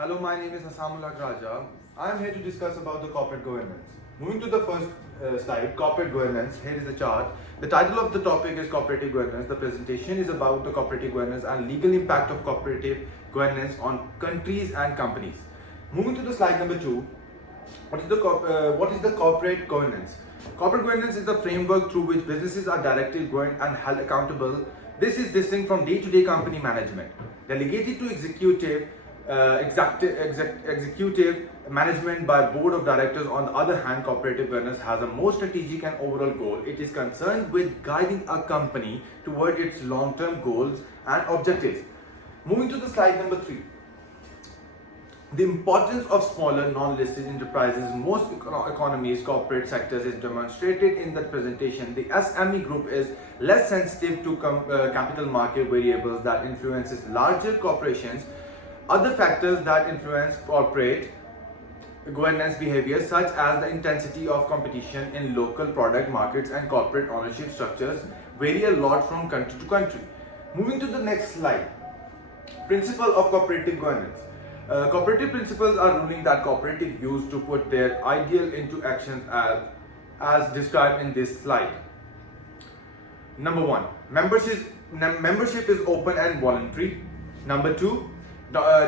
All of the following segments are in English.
Hello, my name is Hasamullah Raja. I am here to discuss about the corporate governance. Moving to the first slide, corporate governance. Here is the chart. The title of the topic is cooperative governance. The presentation is about the cooperative governance and legal impact of cooperative governance on countries and companies. Moving to the slide number 2, what is the corporate governance? Corporate governance is the framework through which businesses are directed, governed, and held accountable. This is distinct from day-to-day company management. Delegated to executive management by board of directors. On the other hand, cooperative governance has a more strategic and overall goal. It is concerned with guiding a company toward its long-term goals and objectives. Moving to the slide number 3. The importance of smaller non-listed enterprises in most economies, corporate sectors is demonstrated in the presentation. The SME group is less sensitive to capital market variables that influences larger corporations. Other factors that influence corporate governance behavior, such as the intensity of competition in local product markets and corporate ownership structures, vary a lot from country to country. Moving to the next slide. Principle of cooperative governance. Cooperative principles are ruling that cooperative use to put their ideal into action as described in this slide. Number 1, membership is open and voluntary. Number 2,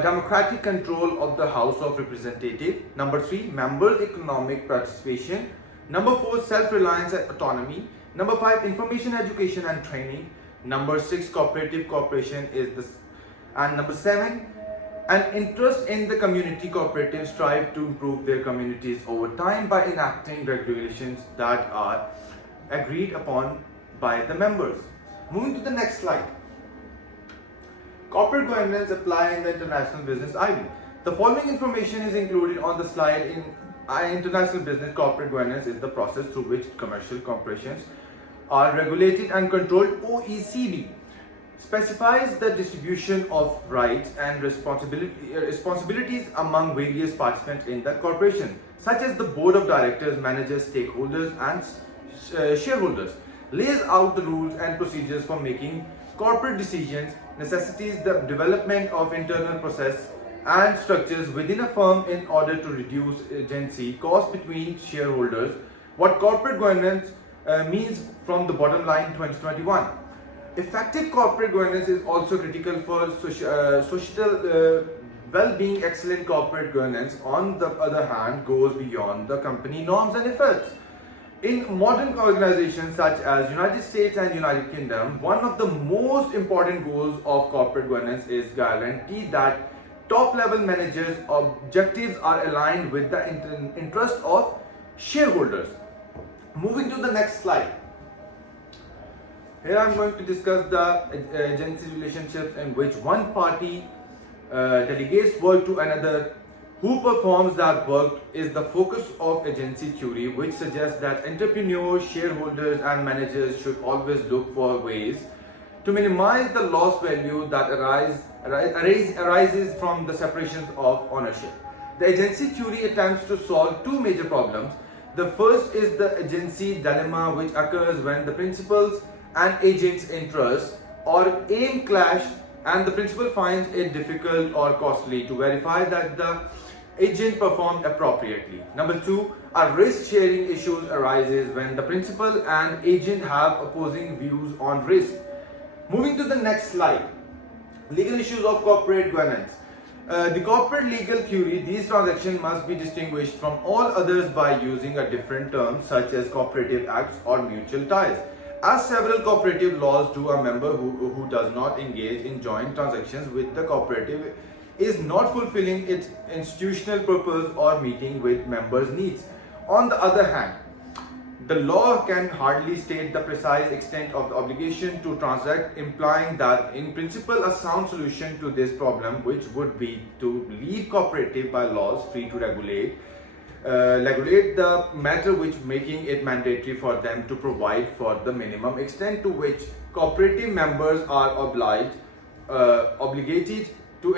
democratic control of the House of Representatives. Number 3, members' economic participation. Number 4, self-reliance and autonomy. Number 5, information, education and training. Number 6, cooperative cooperation is this. And number 7, an interest in the community. Cooperatives strive to improve their communities over time by enacting regulations that are agreed upon by the members. Moving to the next slide. Corporate governance apply in the international business ID. The following information is included on the slide. In international business, corporate governance is the process through which commercial corporations are regulated and controlled. OECD specifies the distribution of rights and responsibilities among various participants in the corporation, such as the board of directors, managers, stakeholders, and shareholders. Lays out the rules and procedures for making corporate decisions, necessitates the development of internal process and structures within a firm in order to reduce agency costs between shareholders. What corporate governance means from the bottom line 2021. Effective corporate governance is also critical for societal well-being. Excellent corporate governance, on the other hand, goes beyond the company norms and efforts. In modern organizations such as United States and United Kingdom, one of the most important goals of corporate governance is guarantee that top-level managers' objectives are aligned with the interest of shareholders. Moving to the next slide. Here I am going to discuss the agency relationships in which one party delegates work to another. Who performs that work is the focus of agency theory, which suggests that entrepreneurs, shareholders, and managers should always look for ways to minimize the lost value that arises from the separation of ownership. The agency theory attempts to solve two major problems. The first is the agency dilemma, which occurs when the principal's and agent's interests or aim clash, and the principal finds it difficult or costly to verify that the agent performed appropriately. Number 2, a risk-sharing issues arises when the principal and agent have opposing views on risk. Moving to the next slide. Legal issues of corporate governance. The corporate legal theory, these transactions must be distinguished from all others by using a different term such as cooperative acts or mutual ties. As several cooperative laws do, a member who does not engage in joint transactions with the cooperative is not fulfilling its institutional purpose or meeting with members' needs. On the other hand, the law can hardly state the precise extent of the obligation to transact, implying that in principle a sound solution to this problem, which would be to leave cooperative by laws free to regulate the matter, which making it mandatory for them to provide for the minimum extent to which cooperative members are obligated to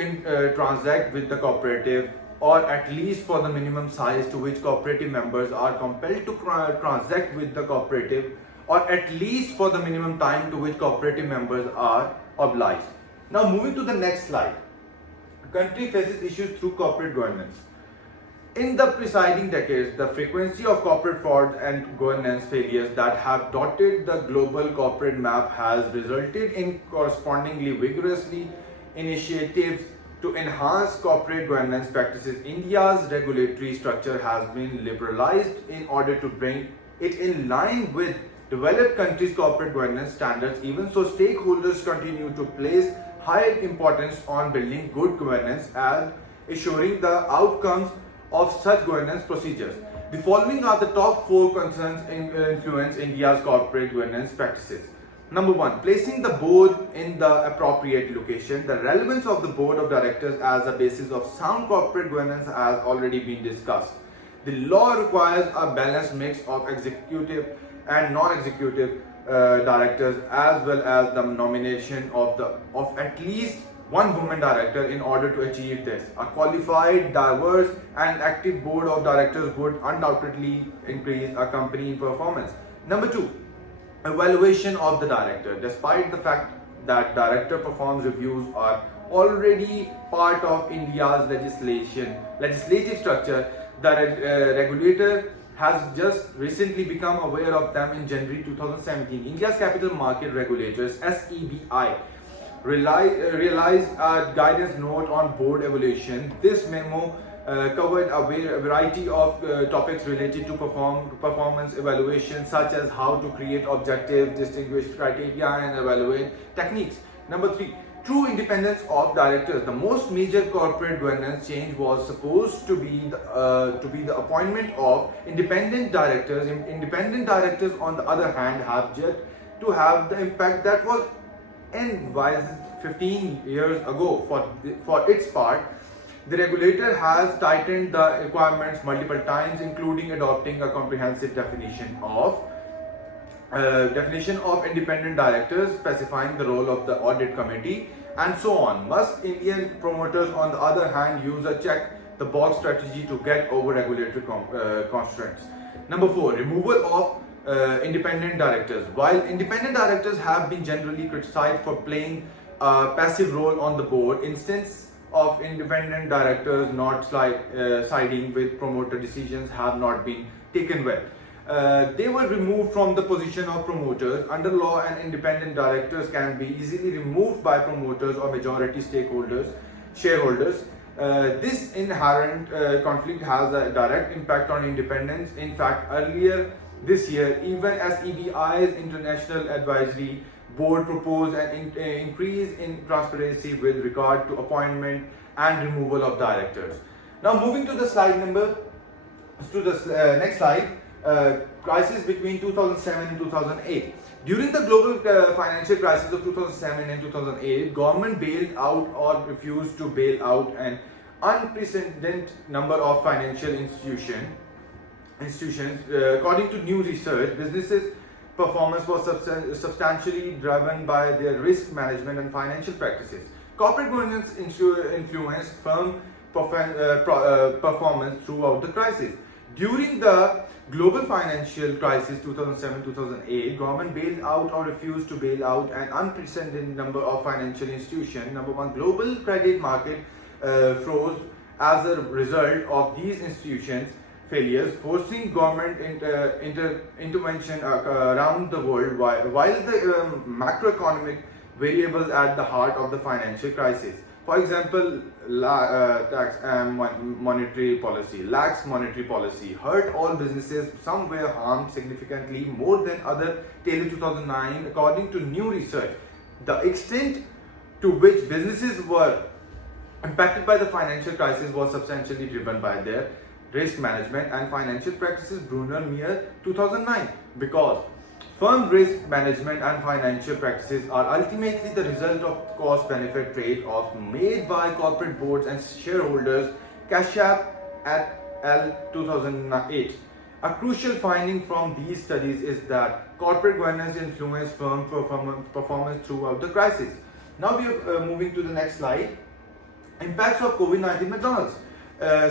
transact with the cooperative, or at least for the minimum size to which cooperative members are compelled to transact with the cooperative, or at least for the minimum time to which cooperative members are obliged. Now moving to the next slide. country faces issues through corporate governance. In the preceding decades, the frequency of corporate fraud and governance failures that have dotted the global corporate map has resulted in correspondingly vigorously initiatives to enhance corporate governance practices. India's regulatory structure has been liberalized in order to bring it in line with developed countries' corporate governance standards. Even so, stakeholders continue to place high importance on building good governance and assuring the outcomes of such governance procedures. The following are the top 4 concerns influence India's corporate governance practices. Number 1, placing the board in the appropriate location. The relevance of the board of directors as a basis of sound corporate governance has already been discussed. The law requires a balanced mix of executive and non-executive directors, as well as the nomination of at least one woman director. In order to achieve this, a qualified, diverse and active board of directors would undoubtedly increase a company performance. Number 2, evaluation of the director. Despite the fact that director performance reviews are already part of India's legislative structure, the regulator has just recently become aware of them in January 2017. India's capital market regulators, SEBI, realized a guidance note on board evaluation. This memo covered a variety of topics related to performance evaluation, such as how to create objective, distinguished criteria and evaluate techniques. Number 3, true independence of directors. The most major corporate governance change was supposed to be the appointment of independent directors. Independent directors, on the other hand, have yet to have the impact that was envisaged 15 years ago. For its part, the regulator has tightened the requirements multiple times, including adopting a comprehensive definition of independent directors, specifying the role of the audit committee, and so on. Must Indian promoters, on the other hand, use a check-the-box strategy to get over regulatory constraints? Number 4, removal of independent directors. While independent directors have been generally criticized for playing a passive role on the board, instances of independent directors not siding with promoter decisions have not been taken well. They were removed from the position of promoters. Under law, and independent directors can be easily removed by promoters or majority shareholders. This inherent conflict has a direct impact on independence. In fact, earlier this year, even SEBI's International Advisory Board proposed an increase in transparency with regard to appointment and removal of directors. Now, moving to the next slide. Crisis between 2007 and 2008. During the global financial crisis of 2007 and 2008, government bailed out or refused to bail out an unprecedented number of financial institutions. According to new research, businesses' performance was substantially driven by their risk management and financial practices. Corporate governance influenced firm performance throughout the crisis. During the global financial crisis 2007-2008, government bailed out or refused to bail out an unprecedented number of financial institutions. Number 1, global credit market froze as a result of these institutions' failures, forcing government intervention around the world. While the macroeconomic variables at the heart of the financial crisis, for example, lax monetary policy hurt all businesses. Some were harmed significantly more than others till 2009. According to new research, the extent to which businesses were impacted by the financial crisis was substantially driven by their risk management and financial practices. Brunner Meyer 2009. Because firm risk management and financial practices are ultimately the result of cost-benefit trade-off made by corporate boards and shareholders. Kashyap et al. 2008. A crucial finding from these studies is that corporate governance influenced firm performance throughout the crisis. Now we are moving to the next slide. Impacts of COVID-19 McDonald's.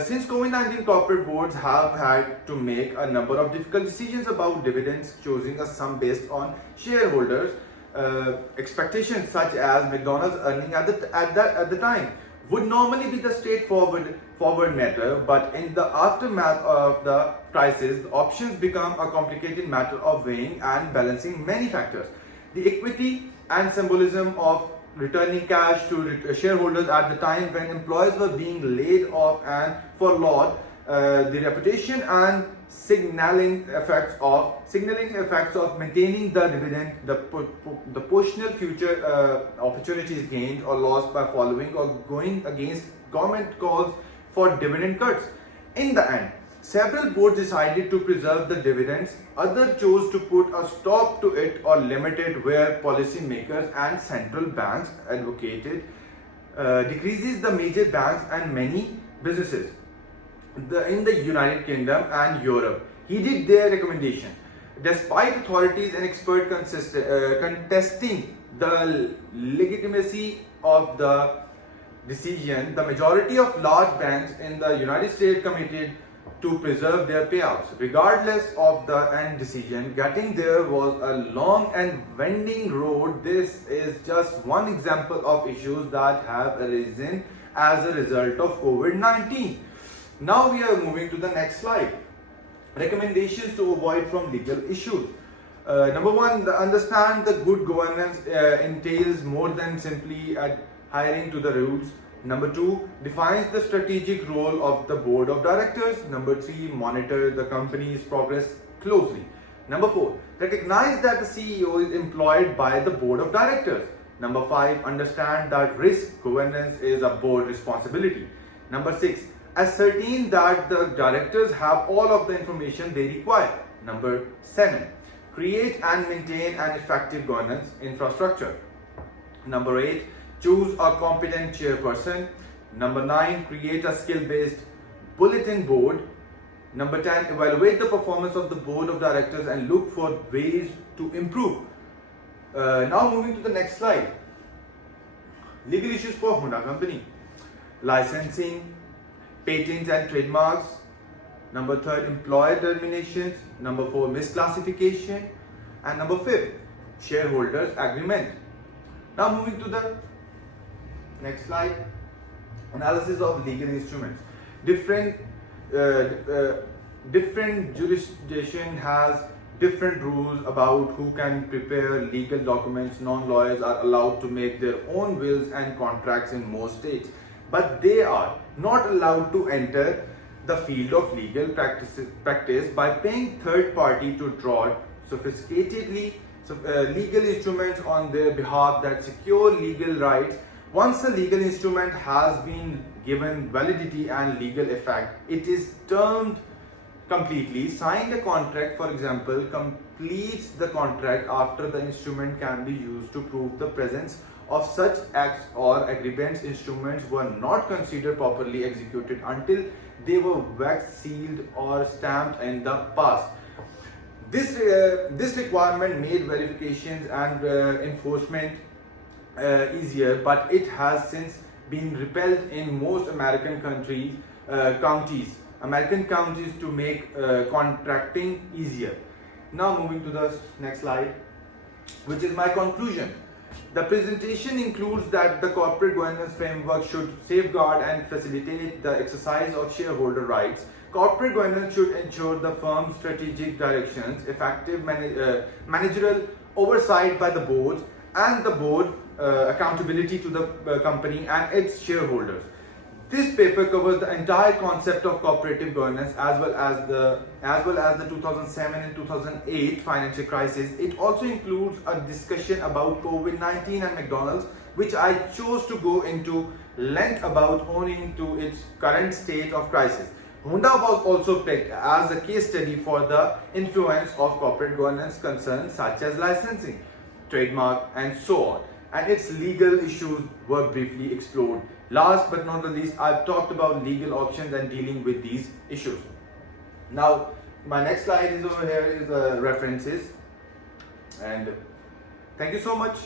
Since COVID-19, corporate boards have had to make a number of difficult decisions about dividends, choosing a sum based on shareholders' expectations, such as McDonald's earning at the time. would normally be the straightforward matter, but in the aftermath of the crisis, options become a complicated matter of weighing and balancing many factors. The equity and symbolism of returning cash to shareholders at the time when employees were being laid off and furloughed, the reputation and signaling effects of maintaining the dividend, the potential future opportunities gained or lost by following or going against government calls for dividend cuts. In the end, several boards decided to preserve the dividends, others chose to put a stop to it or limit it, where policymakers and central banks advocated decreases the major banks and many businesses in the United Kingdom and Europe heeded their recommendations. Despite authorities and experts contesting the legitimacy of the decision, the majority of large banks in the United States committed to preserve their payouts. Regardless of the end decision, getting there was a long and winding road. This is just one example of issues that have arisen as a result of COVID-19. Now we are moving to the next slide. Recommendations to avoid from legal issues. Number one, understand the good governance entails more than simply adhering to the rules. Number two, defines the strategic role of the board of directors. Number three, monitor the company's progress closely. Number four, recognize that the CEO is employed by the board of directors. Number five, understand that risk governance is a board responsibility. Number six, ascertain that the directors have all of the information they require. Number seven, create and maintain an effective governance infrastructure. Number eight, choose a competent chairperson. Number nine, create a skill-based bulletin board. Number 10, evaluate the performance of the board of directors and look for ways to improve. Now moving to the next slide. Legal issues for Honda Company. Licensing, patents and trademarks. Number third, employer terminations. Number four, misclassification. And number fifth, shareholders agreement. Now moving to the next slide. Analysis of legal instruments. Different jurisdiction has different rules about who can prepare legal documents. Non-lawyers are allowed to make their own wills and contracts in most states, but they are not allowed to enter the field of legal practice by paying third party to draw sophisticatedly legal instruments on their behalf that secure legal rights. Once a legal instrument has been given validity and legal effect, it is termed completely. Signed a contract, for example, completes the contract after the instrument can be used to prove the presence of such acts or agreements. Instruments were not considered properly executed until they were wax sealed or stamped in the past. This requirement made verifications and enforcement easier, but it has since been repealed in most American counties to make contracting easier. Now moving to the next slide, which is my conclusion. The presentation includes that the corporate governance framework should safeguard and facilitate the exercise of shareholder rights. Corporate governance should ensure the firm's strategic directions, effective managerial oversight by the boards, and the board accountability to the company and its shareholders. This paper covers the entire concept of cooperative governance as well as the 2007 and 2008 financial crisis. It also includes a discussion about COVID-19 and McDonald's, which I chose to go into length about owing to its current state of crisis. Honda was also picked as a case study for the influence of corporate governance concerns such as licensing, trademark, and so on, and its legal issues were briefly explored. Last but not the least, I've talked about legal options and dealing with these issues. Now, my next slide is over here is references, and thank you so much.